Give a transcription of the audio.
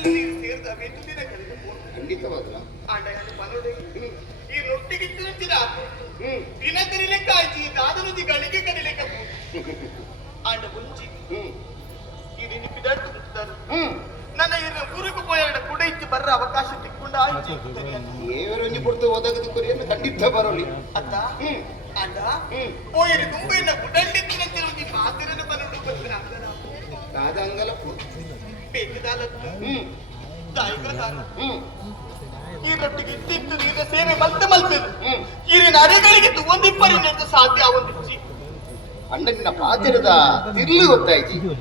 ನೀರು ಸೇರಿದ ಬೇಕು ದಿನಗಳಿಗೆ ಖಂಡಿತವಾಗಲ್ಲ ಆಂಡಗಾಲಿ ಬರೋದೇ ಈ ರೊಟ್ಟಿಗಿಟ್ಟು ದಿನ ಕರಿಲೆಕ್ಕ ಆಯ್ತು ದಾದನುದಿ ಗಳಿಗೆ ಕರಿಲೆಕ್ಕ ಆಂಡ ಮುಂಚಿ ಇದು ನಿಪ್ಪಿದಾಡ್ತು ಬಿಡ್ತಾರೆ ನನ್ನ ಇನ್ನು ಊರಿಗೆ ಪೋಯಾಡ ಕೂಡ ಇತ್ತು ಬರ್ರ ಅವಕಾಶ ತಿಕ್ಕೊಂಡ ಆಯ್ತು ಏವರೊಂಜಿ ಪುಡ್ತು ಓದಾಗದ ಕೊರಿಯನ್ನು ಖಂಡಿತ ಬರೋಲಿ ಅತ್ತ ಅಂಡ ಪೋಯರಿ ತುಂಬೆಯಿಂದ ಗುಡಂಡಿತ್ತಿನಂತೆ ಒಂದು ಮಾತಿರನ್ನು ಬರೋದು ಬಂದ್ರೆ ಅಂಗನ ಕಾದಂಗಲ ಬೇಕದಾಲತ್ತು ತಾಯಿಗದಾನ ಈ ರೊಟ್ಟಿಗೆ ಇತ್ತಿತ್ತು ನೀರ ಸೇವೆ ಮಲ್ತೆ ಮಲ್ಪೆದು ಈರಿನ ಅರೆಗಳಿಗಿತ್ತು ಒಂದಿಪ್ಪರಿ ನಡೆದು ಸಾಧ್ಯ ಒಂದಿಚ್ಚಿ ಅಣ್ಣ ನಿನ್ನ ಪಾತಿರದ ತಿರ್ಲಿ ಗೊತ್ತಾಯ್ತಿ